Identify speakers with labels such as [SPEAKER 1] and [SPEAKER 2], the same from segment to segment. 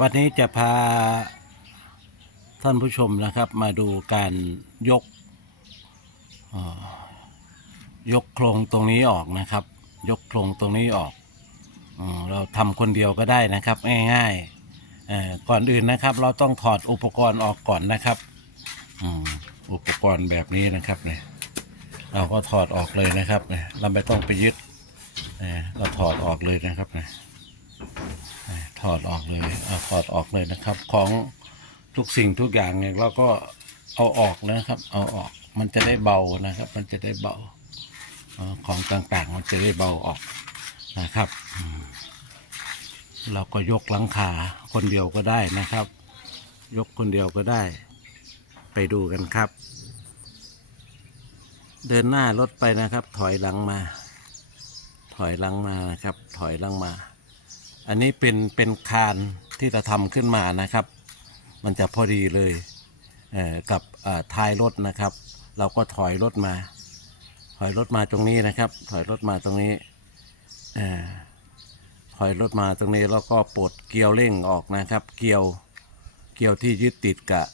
[SPEAKER 1] วันนี้จะพาท่านผู้ชมนะครับ มาดูการยกยกโครงตรงนี้ออกนะครับ ยกโครงตรงนี้ออกอเราทำคนเดียวก็ได้นะครับ ง่ายๆก่อนอื่นนะครับ เราต้องถอดอุปกรณ์ออกก่อนนะครับอ,อุปกรณ์แบบนี้นะครับเนี่ยเราก็ถอดออกเลยนะครับเนี่ยเราไม่ต้องไปยึดเราถอดออกเลยนะครับเนี่ย ถอดออกเลยเอาถอดออกเลยนะครับ ของทุกสิ่งทุกอย่างเนี่ยเราก็เอาออกนะครับ เอาออกมันจะได้เบานะครับ มันจะได้เบาของต่างๆ มันจะได้เบาออกนะครับ เราก็ยกหลังคาคนเดียวก็ได้นะครับ ยกคนเดียวก็ได้ ไปดูกันครับ เดินหน้ารถไปนะครับ ถอยหลังมา ถอยหลังมานะครับ ถอยหลังมา อันนี้เป็นเป็นคานที่จะทำขึ้นมานะครับ มันจะพอดีเลยเกับท้ายรถนะครับ เราก็ถอยรถมา ถอยรถมาตรงนี้นะครับ ถอยรถมาตรงนี้อถอยรถมาตรงนี้แล้วก็ปลดเกลียวเร่งออกนะครับ เกลียวเกลียวที่ยึดติดกับ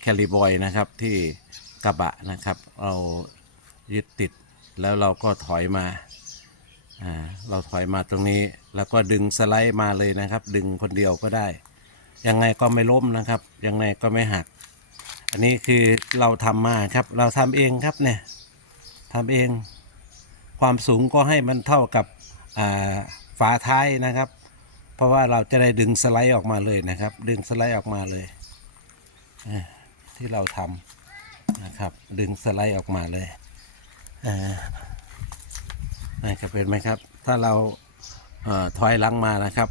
[SPEAKER 1] แคลิบอยนะครับที่กระบะนะครับ เรายึดติดแล้วเราก็ถอยมา อ่าเราถอยมาตรงนี้ แล้วก็ดึงสไลด์มาเลยนะครับ ดึงคนเดียวก็ได้ ยังไงก็ไม่ล้มนะครับ ยังไงก็ไม่หัก อันนี้คือเราทำมาครับ เราทำเองครับเนี่ยทำเอง ความสูงก็ให้มันเท่ากับฝาท้ายนะครับ เพราะว่าเราจะได้ดึงสไลด์ออกมาเลยนะครับ ดึงสไลด์ออกมาเลยที่เราทำนะครับ ดึงสไลด์ออกมาเลยอ่า นะครับเป็นไหมครับ ถ้าเราเออถอยหลังมานะครับ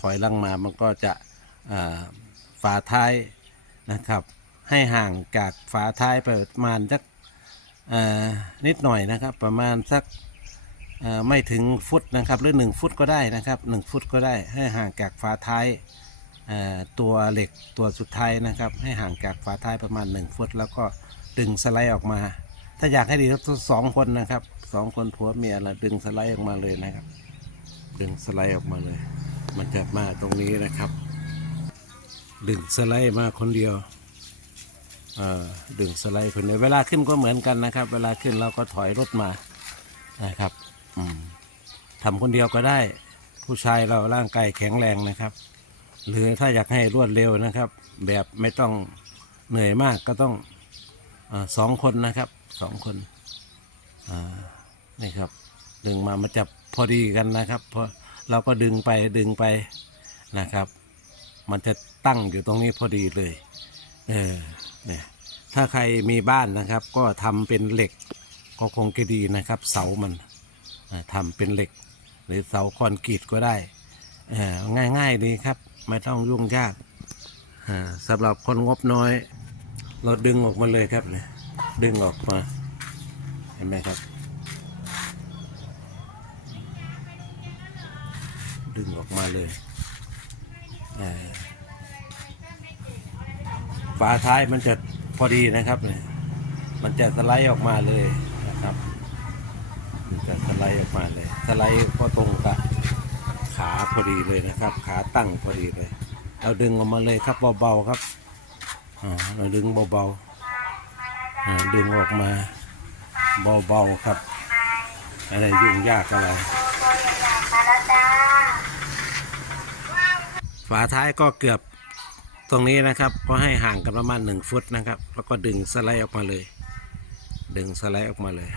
[SPEAKER 1] ถอยหลังมามันก็จะอ่าฝาท้ายนะครับ ให้ห่างจากฝาท้ายไปประมาณสักอ่านิดหน่อยนะครับ ประมาณสักอ่าไม่ถึงฟุตนะครับ หรือ 1 ฟุตก็ได้นะครับ 1 ฟุตก็ได้ให้ห่างจากฝาท้ายอ่าตัวเหล็กตัวสุดท้ายนะครับ ให้ห่างจากฝาท้ายประมาณ 1 ฟุต แล้วก็ดึงสไลด์ออกมา ถ้าอยากให้ดีก็สองคนนะครับ สองคนผัวเมียเรดึงสไลด์ออกมาเลยนะครับ ดึงสไลด์ออกมาเลย มันจะมาตรงนี้นะครับ ดึงสไลด์มาคนเดียวดึงสไลด์คนเดียวเวลาขึ้นก็เหมือนกันนะครับ เวลาขึ้นเราก็ถอยรถมานะครับทำคนเดียวก็ได้ ผู้ชายเราร่างกายแข็งแรงนะครับ หรือถ้าอยากให้รวดเร็วนะครับ แบบไม่ต้องเหนื่อยมากก็ต้องอสองคนนะครับสองคนอ่า นี่ครับ ดึงมามันจะพอดีกันนะครับเพราะเราก็ดึงไปดึงไปนะครับ มันจะตั้งอยู่ตรงนี้พอดีเลยเออเนี่ยถ้าใครมีบ้านนะครับ ก็ทำเป็นเหล็กก็คงจะดีนะครับ เสามันอ่าทำเป็นเหล็ก หรือเสาคอนกรีตก็ได้เออง่ายๆดีครับ ไม่ต้องยุ่งยากอ่าสำหรับคนงบน้อย เราดึงออกมาเลยครับเนี่ยดึงออกมา เห็นไหมครับ ดึงออกมาเลยเอ่อฝาท้ายมันจะพอดีนะครับเนี่ยมันจะสไลด์ออกมาเลยนะครับ มันจะสไลด์ออกมาเลย สไลด์ก็ตรงกับขาพอดีเลยนะครับ ขาตั้งพอดีเลย เราดึงออกมาเลยครับเบาๆครับเราดึงเบาๆดึงออกมาเบาๆครับอะไรยุ่งยากอะไราท้ายก็เกือบตรงนี้นะครับก็ให้ห่างกันประมาณหนึ่งฟุตนะครับ แล้วก็ดึงสไลด์ออกมาเลย ดึงสไลด์ออกมาเลย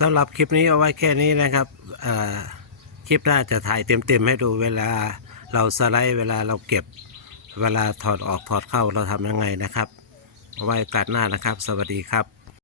[SPEAKER 1] สำหรับคลิปนี้เอาไว้แค่นี้นะครับคลิปหน้าจะถ่ายเต็มๆให้ดูเวลาเราสไลด์เวลาเราเก็บเวลาถอดออกถอดเข้าเราทำยังไงนะครับเอาไว้โอกัดหน้านะครับ สวัสดีครับ